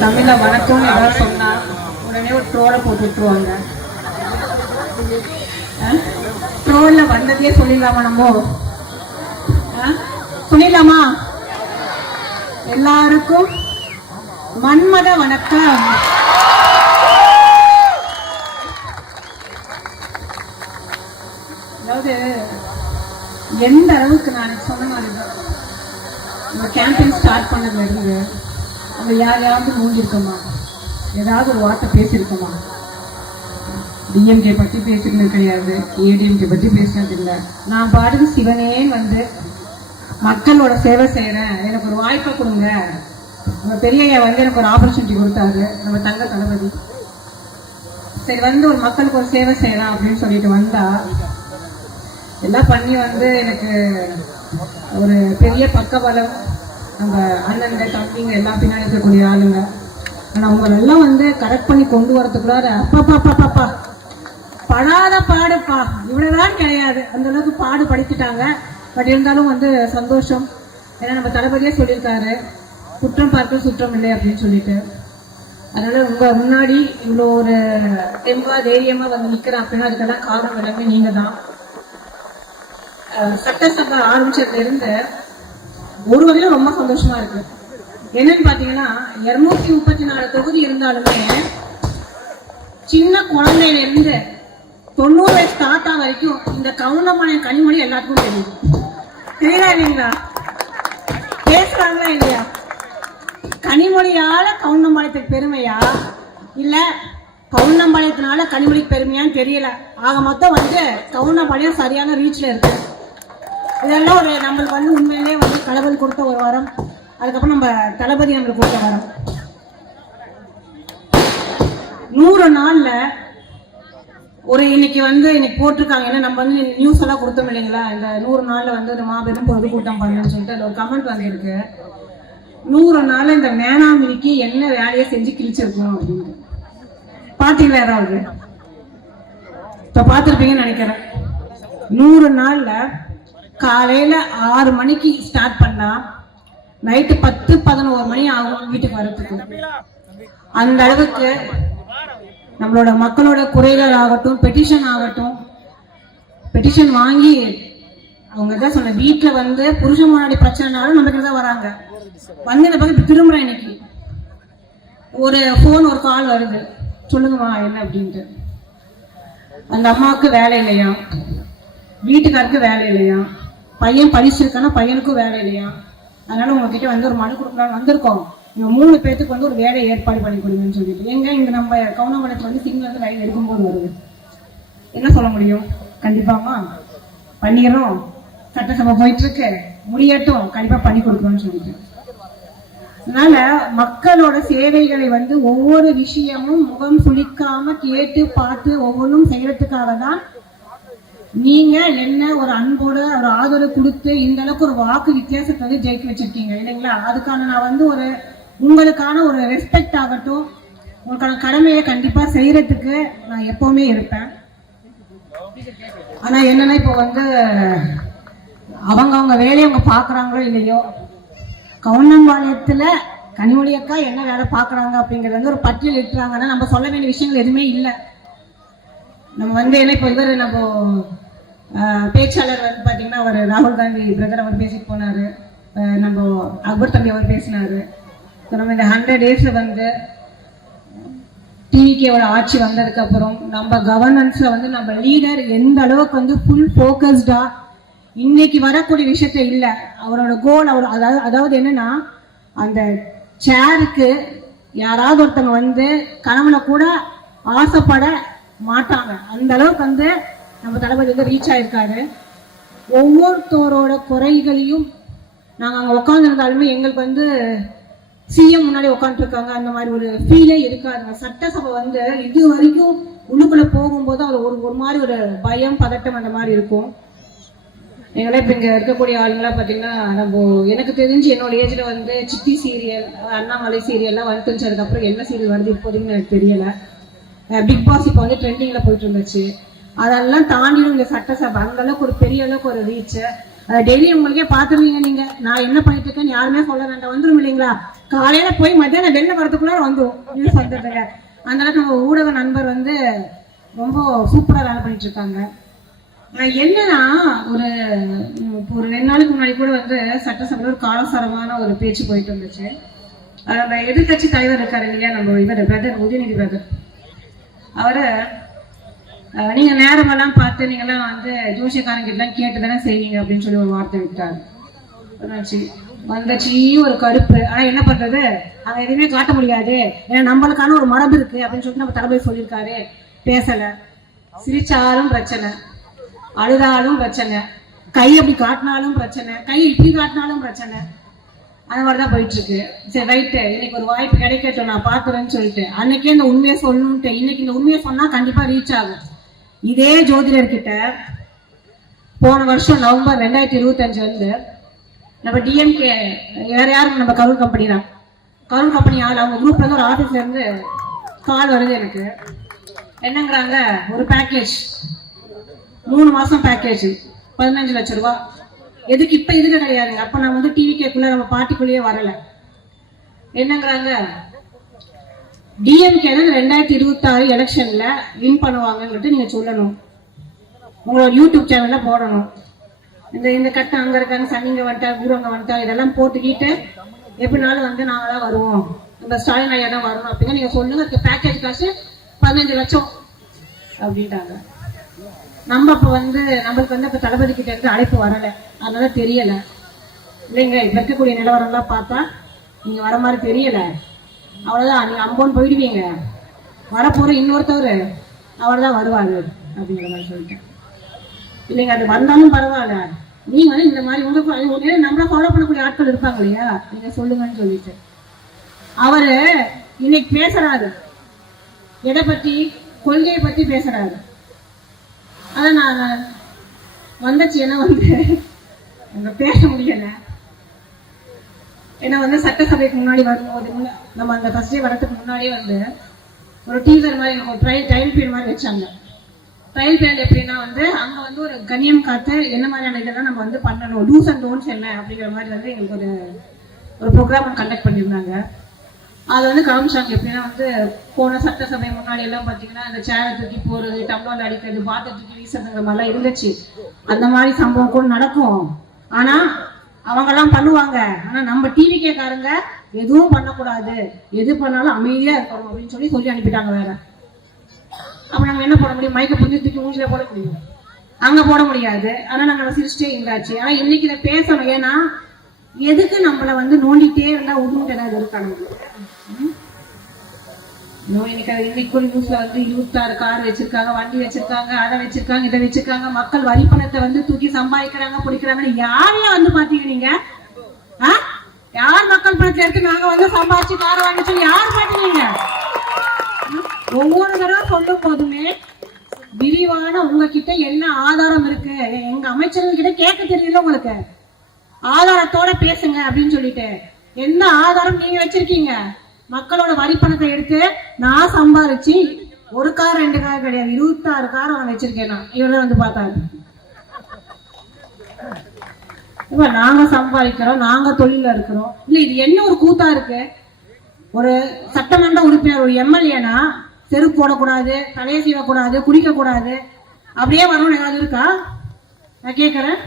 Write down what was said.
தமிழ்ல வணக்கம் ஏதாவது சொன்னா உடனே ஒரு ட்ரோலை போட்டு விட்டுருவாங்க. ட்ரோல்ல வந்ததையே சொல்லிடலாமா? நம்ம சொல்லிடலாமா? எல்லாருக்கும் மன்மத வணக்கம். அதாவது எந்த அளவுக்கு நான் சொன்ன மாதிரிதான் நம்ம கேம்பெயின் ஸ்டார்ட் பண்ணதுல இருந்து நம்ம யாரையாவது மூஞ்சிருக்கோமா, ஏதாவது ஒரு வார்த்தை பேசியிருக்கோமா? டிஎம்கே பற்றி பேசினது கிடையாது, ஏடிஎம்கே பற்றி பேசினது இல்லை. நான் பாட்டுக்கு சிவனேன்னு வந்து மக்களோட சேவை செய்யறேன், எனக்கு ஒரு வாய்ப்பை கொடுங்க. நம்ம பெரியய்யா வந்து எனக்கு ஒரு ஆப்பர்ச்சுனிட்டி கொடுத்தாரு, நம்ம தங்க தளபதி. சரி வந்து ஒரு மக்களுக்கு ஒரு சேவை செய்யலாம் அப்படின்னு சொல்லிட்டு வந்தா எல்லாம் பண்ணி வந்து எனக்கு ஒரு பெரிய பக்கபலம் நம்ம அண்ணங்க தம்பிங்க எல்லாம் பின்னாடி இருக்கக்கூடிய ஆளுங்க. ஆனா அவங்களெல்லாம் வந்து கரெக்ட் பண்ணி கொண்டு வரதுக்குள்ளார அப்பா படாத பாடுப்பா இவ்வளவுதான் கிடையாது, அந்த அளவுக்கு பாடு படிச்சுட்டாங்க. பட் இருந்தாலும் வந்து சந்தோஷம். ஏன்னா நம்ம தளபதியே சொல்லியிருக்காரு, குற்றம் பார்க்க சுற்றம் இல்லை அப்படின்னு சொல்லிட்டு. அதனால உங்க முன்னாடி இவ்வளோ ஒரு தெம்பா தைரியமா வந்து நிக்கிறேன் அப்படின்னா அதுக்கெல்லாம் காரணம் எல்லாமே நீங்க தான். சட்டசபை ஆரம்பிச்சதுல இருந்து ஒரு வகையில ரொம்ப சந்தோஷமா இருக்கு. என்னன்னு பாத்தீங்கன்னா 234 தொகுதி இருந்தாலுமே சின்ன குழந்தையில இருந்து 90 வயசு தாத்தா வரைக்கும் இந்த கவுண்டமணி கனிமொழி எல்லாத்துக்கும் தெரியும். தெரியுதா இல்லைங்களா? பேசுறாங்களா இல்லையா? கனிமொழியால கவுண்டம்பாளையத்துக்கு பெருமையா இல்ல கவுண்டம்பாளையத்தினால கனிமொழிக்கு பெருமையான்னு தெரியல. ஆக மொத்தம் வந்து கவுண்டம்பாளையம் சரியான ரீச்ல இருக்கு. இதெல்லாம் ஒரு நம்மளுக்கு வந்து உண்மையிலே வந்து கடவுள் கொடுத்த ஒரு வரம். அதுக்கப்புறம் நம்ம தளபதி நம்மளுக்கு கொடுத்த வரம். 100 நாள்ல ஒரு இன்னைக்கு போட்டிருக்காங்க. ஏன்னா நம்ம வந்து நியூஸ் எல்லாம் கொடுத்தோம் இல்லைங்களா? இந்த 100 நாள்ல வந்து ஒரு மாபெரும் பொதுக்கூட்டம் பண்ணுன்னு சொல்லிட்டு அதுல ஒரு கமெண்ட் வந்திருக்கு. 100 நாள்ல இந்த மேனாமினிக்கு என்ன வேலையை செஞ்சு கிழிச்சிருக்கணும் அப்படின்னு பாத்தீங்களா? யாராவது இப்ப பாத்திருப்பீங்கன்னு நினைக்கிறேன். 100 நாள்ல காலையில 6 மணிக்கு ஸ்டார்ட் பண்ணா நைட்டு 10-11 மணி ஆகும் வீட்டுக்கு வரதுக்கு. அந்த அளவுக்கு நம்மளோட மக்களோட குறைகள் ஆகட்டும், பெட்டிஷன் ஆகட்டும், பெட்டிஷன் வாங்கி அவங்க தான் சொன்ன வீட்டுல வந்து புருஷன் முன்னாடி பிரச்சனைனாலும் நம்ம கிட்ட தான் வராங்க. வந்து இந்த பக்கம் திரும்புறேன். இன்னைக்கு ஒரு போன் ஒரு கால் வருது, சொல்லுங்கம்மா என்ன அப்படின்ட்டு. அந்த அம்மாவுக்கு வேலை இல்லையா, வீட்டுக்காருக்கு வேலை இல்லையா, பையன் படிச்சிருக்கானா பையனுக்கும் வேலை இல்லையா, அதனால உங்ககிட்ட வந்து ஒரு மனு கொடுக்கலான்னு வந்திருக்கோம். இங்க 3 பேருக்கு வந்து ஒரு வேலையை ஏற்பாடு பண்ணி கொடுங்கன்னு சொல்லிட்டு. எங்க இங்க நம்ம கவுண்டமணத்துல வந்து சிங்கிள் வந்து லைன் எடுக்கும்போது வருது. என்ன சொல்ல முடியும்? கண்டிப்பாமா பண்ணிடுறோம், சட்டசபை போயிட்டு இருக்கு, முடியட்டும், கண்டிப்பா பண்ணி கொடுக்கணும்னு சொல்லிட்டு. அதனால மக்களோட சேவைகளை வந்து ஒவ்வொரு விஷயமும் முகம் சுளிக்காம கேட்டு பார்த்து ஒவ்வொன்றும் செய்யறதுக்காக தான் நீங்க என்ன ஒரு அன்போட ஒரு ஆதரவு கொடுத்து இந்த அளவுக்கு ஒரு வாக்கு வித்தியாசத்தை வந்து ஜெயிக்க வச்சிருக்கீங்க இல்லைங்களா? அதுக்கான நான் வந்து ஒரு உங்களுக்கான ஒரு ரெஸ்பெக்ட் ஆகட்டும், உங்களுக்கான கடமையை கண்டிப்பா செய்யறதுக்கு நான் எப்பவுமே இருப்பேன். ஆனா என்னன்னா இப்போ வந்து அவங்க வேலையை அவங்க பாக்குறாங்களோ இல்லையோ, கவுண்டம்பாளையத்துல கனிமொழி அக்கா என்ன வேலை பாக்குறாங்க அப்படிங்கறது வந்து ஒரு பட்டியல் இட்டுறாங்கன்னா நம்ம சொல்ல வேண்டிய விஷயங்கள் எதுவுமே இல்லை. நம்ம வந்து என்ன இப்போ இவர் நம்ம பேச்சாளர் வந்து பாத்தீங்கன்னா அவர் ராகுல் காந்தி பிரதர் அவர் பேசிட்டு போனாரு, நம்ம அக்பர் தம்பி அவர் பேசினாரு. நம்ம இந்த 100 டேஸ்ல வந்து டிவிகேவோட ஆட்சி வந்ததுக்கு அப்புறம் நம்ம கவர்னன்ஸ்ல வந்து நம்ம லீடர் எந்த அளவுக்கு வந்து ஃபுல் ஃபோக்கஸ்டா இன்னைக்கு வரக்கூடிய விஷயத்த இல்ல அவரோட கோல். அவர் அதாவது என்னன்னா அந்த சேருக்கு யாராவது ஒருத்தவங்க வந்து கனவுல கூட ஆசைப்பட மாட்டாங்க. அந்த அளவுக்கு வந்து நம்ம தளபதி வந்து ரீச் ஆயிருக்காரு. ஒவ்வொருத்தரோட குறைகளையும் நாங்க அங்க உட்காந்துருந்தாலுமே எங்களுக்கு வந்து சிஎம் முன்னாடி உட்காந்துட்டு இருக்காங்க அந்த மாதிரி ஒரு ஃபீலே இருக்காது. சட்டசபை வந்து இது வரைக்கும் உள்ளுக்குள்ள போகும்போது அது ஒரு மாதிரி ஒரு பயம் பதட்டம் அந்த மாதிரி இருக்கும். எங்களாம் இப்ப இங்க இருக்கக்கூடிய ஆளுங்களாம் பாத்தீங்கன்னா நம்ம எனக்கு தெரிஞ்சு என்னோட ஏஜ்ல வந்து சித்தி சீரியல், அண்ணாமலை சீரியல்லாம் வந்துருந்துச்சு. அதுக்கப்புறம் என்ன சீரியல் வருது இப்போதைக்கு எனக்கு தெரியல. பிக் பாஸ் இப்போ வந்து ட்ரெண்டிங்ல போயிட்டு இருந்துச்சு. அதெல்லாம் தாண்டிடும் இந்த சட்டசபை அந்த அளவுக்கு ஒரு பெரிய அளவுக்கு ஒரு ரீச். டெய்லி உங்களுக்கே பார்த்துருவீங்க நீங்க. நான் என்ன பண்ணிட்டு இருக்கேன்னு யாருமே சொல்ல வேண்டாம், வந்துடும் இல்லைங்களா? காலையில போய் மத்தியானம் வெளில வரதுக்குள்ள வந்துடும் நியூஸ் வந்துடுங்க. அந்த அளவுக்கு நம்ம ஊடக நண்பர் வந்து ரொம்ப சூப்பரா வேலை பண்ணிட்டு இருக்காங்க. என்னன்னா ஒரு 2 நாளுக்கு முன்னாடி கூட வந்து சட்டசபையில் ஒரு காலசாரமான ஒரு பேச்சு போயிட்டு இருந்துச்சு. அந்த எதிர்கட்சி தலைவர் இருக்காரு இல்லையா, நம்ம இவர் பிரதர் உதயநிதி பிரதர், அவரை நீங்க நேரமெல்லாம் பார்த்து நீங்கெல்லாம் வந்து ஜோசியக்காரங்கிட்டலாம் கேட்டு தானே செய்வீங்க அப்படின்னு சொல்லி ஒரு வார்த்தை விட்டாரு. வந்துச்சு ஒரு கடுப்பு. ஆனா என்ன பண்றது, அங்க எதுவுமே காட்ட முடியாது, ஏன்னா நம்மளுக்கான ஒரு மரபு இருக்கு அப்படின்னு சொல்லிட்டு நம்ம தளபதி சொல்லியிருக்காரு. பேசல, சிரிச்சாலும் பிரச்சனை, அழுதாலும் பிரச்சனை, கை அப்படி காட்டினாலும் பிரச்சனை, கை இப்படி காட்டினாலும் பிரச்சனை. அந்த மாதிரிதான் போயிட்டு இருக்கு. சரி ரைட்டு, இன்னைக்கு ஒரு வாய்ப்பு கிடைக்கட்டும், நான் பாக்குறேன்னு சொல்லிட்டு அன்னைக்கே இந்த உண்மையை சொல்லணும்ட்டு இன்னைக்கு இந்த உண்மையை சொன்னா கண்டிப்பா ரீச் ஆகும். இதே ஜோதிடர்கிட்ட போன வருஷம் நவம்பர் 2025 வந்து நம்ம டிஎம்கே வேற யாரும் நம்ம கரூர் கம்பெனி தான், கரூர் கம்பெனி ஆள் அவங்க குரூப்ல இருந்து ஒரு ஆஃபீஸ்ல இருந்து கால் வருது எனக்கு. என்னங்கிறாங்க, ஒரு பேக்கேஜ் 3 மாசம் பேக்கேஜ் 15 லட்சம் ரூபா. எதுக்கு இப்ப இதுக்கு கிடையாதுங்க, அப்ப நான் வந்து டிவிகேக்குள்ள நம்ம பார்ட்டிக்குள்ளேயே வரல. என்னங்கிறாங்க, டிஎம்கே 2026 எலெக்ஷன்ல வின் பண்ணுவாங்கன்னு நீங்க சொல்லணும், உங்களோட யூடியூப் சேனல்ல போடணும். இந்த கட்டம் அங்க இருக்காங்க, சனிங்க வந்துட்டா குருவங்க வந்துட்டா இதெல்லாம் போட்டுக்கிட்டு எப்படினாலும் வந்து நாங்களாம் வருவோம், இந்த ஸ்டாலின் ஐயா தான் வரணும் அப்படிங்க நீங்க சொல்லுங்க. பேக்கேஜ் காசு 15 லட்சம் அப்படின்ட்டாங்க. நம்ம இப்ப வந்து நம்மளுக்கு வந்து இப்ப தளபதி கிட்ட இருந்து அழைப்பு வரல, அதனால தெரியல இல்லைங்க. இப்ப இருக்கக்கூடிய நிலவரம்லாம் பார்த்தா நீங்க வர மாதிரி தெரியல. அவ்வளவுதான், நீங்க அம்போன்னு போயிடுவீங்க. வரப்போற இன்னொருத்தவர் அவர் தான் வருவாரு அப்படிங்கிற மாதிரி சொல்லிட்டேன். இல்லைங்க, அது வந்தாலும் பரவாயில்ல, நீங்க வந்து இந்த மாதிரி உங்க நம்மள ஃபாலோ பண்ணக்கூடிய ஆட்கள் இருப்பாங்க இல்லையா, நீங்க சொல்லுங்கன்னு சொல்லிட்டு அவரு இன்னைக்கு பேசுறாரு. எதை பத்தி? கொள்கையை பத்தி பேசுறாரு. அதான் நான் வந்துச்சு, ஏன்னா வந்து அங்க பேச முடியல. ஏன்னா வந்து சட்டசபைக்கு முன்னாடி வரும்போது நம்ம அந்த ஃபர்ஸ்ட் டே வரதுக்கு முன்னாடியே வந்து ஒரு டீசர் மாதிரி ஒரு ட்ரையல் பீரியட் மாதிரி வச்சாங்க. ட்ரையல் பீரியட் எப்படின்னா வந்து அங்க வந்து ஒரு கண்ணியம் காத்து என்ன மாதிரியான இதெல்லாம் நம்ம வந்து பண்ணணும், டூஸ் அண்ட் டோன்ட்ஸ் என்ன அப்படிங்கிற மாதிரி வந்து எங்களுக்கு ஒரு ப்ரோக்ராம் கண்டக்ட் பண்ணியிருந்தாங்க. அது வந்து காமிச்சாங்க. எப்படின்னா வந்து போன சட்டசபை முன்னாடி எல்லாம் பார்த்தீங்கன்னா அந்த சேரை தூக்கி போறது, டம்ளர் அடிக்கிறது, பாத்திரம் தூக்கி வீசுறதுங்கிற மாதிரிலாம் இருந்துச்சு. அந்த மாதிரி சம்பவம் கூட நடக்கும். ஆனா அவங்கெல்லாம் பண்ணுவாங்க. ஆனா நம்ம டிவிகே காரங்க எதுவும் பண்ணக்கூடாது, எது பண்ணாலும் அமைதியா இருக்கணும் அப்படின்னு சொல்லி அனுப்பிட்டாங்க. வேற அப்ப நாங்க என்ன போட முடியும்? மைக்க புரிஞ்சு தூக்கி மூஞ்சில போட முடியும், அங்க போட முடியாது. ஆனா நாங்க சிரிச்சிட்டே இருந்தாச்சு. ஆனா இன்னைக்கு இதை பேசணும். ஏன்னா எதுக்கு நம்மள வந்து நோண்டிட்டே இருந்தா உண்மை ஏதாவது இருக்காங்க. இன்னைக்கு நியூஸ்ல வந்து 26 கார் வச்சிருக்காங்க, வண்டி வச்சிருக்காங்க, அதை வச்சிருக்காங்க, இதை வச்சிருக்காங்க, மக்கள் வரி பணத்தை வந்து தூக்கி சம்பாதிக்கிறாங்க, பிடிக்கிறாங்கன்னு யாரையும் வந்து பாத்தீங்க நீங்க? யார் மக்கள் பணத்தை எடுத்து நாங்க வந்து சம்பாதிச்சு காரை வாங்கி சொல்லி யார் பாத்தீங்க? ஒவ்வொரு தடவை சொல்லும் போதுமே விரிவான உங்ககிட்ட என்ன ஆதாரம் இருக்கு, எங்க அமைச்சர்கள் கிட்ட கேட்க தெரியல உங்களுக்கு, ஆதாரத்தோட பேசுங்க அப்படின்னு சொல்லிட்டு. என்ன ஆதாரம் நீங்க வச்சிருக்கீங்க? மக்களோட வரி பணத்தை எடுத்து நான் சம்பாதிச்சு ஒரு கார் 2 கார் கிடையாது 26 கார் அவன் வச்சிருக்கேன். இவரெல்லாம் வந்து பார்த்தாரு. இப்ப நாங்க சம்பாதிக்கிறோம், நாங்க தொழில இருக்கிறோம். இல்ல இது என்ன ஒரு கூத்தா இருக்கு? ஒரு சட்டமன்ற உறுப்பினர், ஒரு எம்எல்ஏனா செருப்பு போடக்கூடாது, தலையை சீவக்கூடாது, குடிக்க கூடாது, அப்படியே வரணும்னு ஏதாவது இருக்கா? நான் கேட்கறேன்.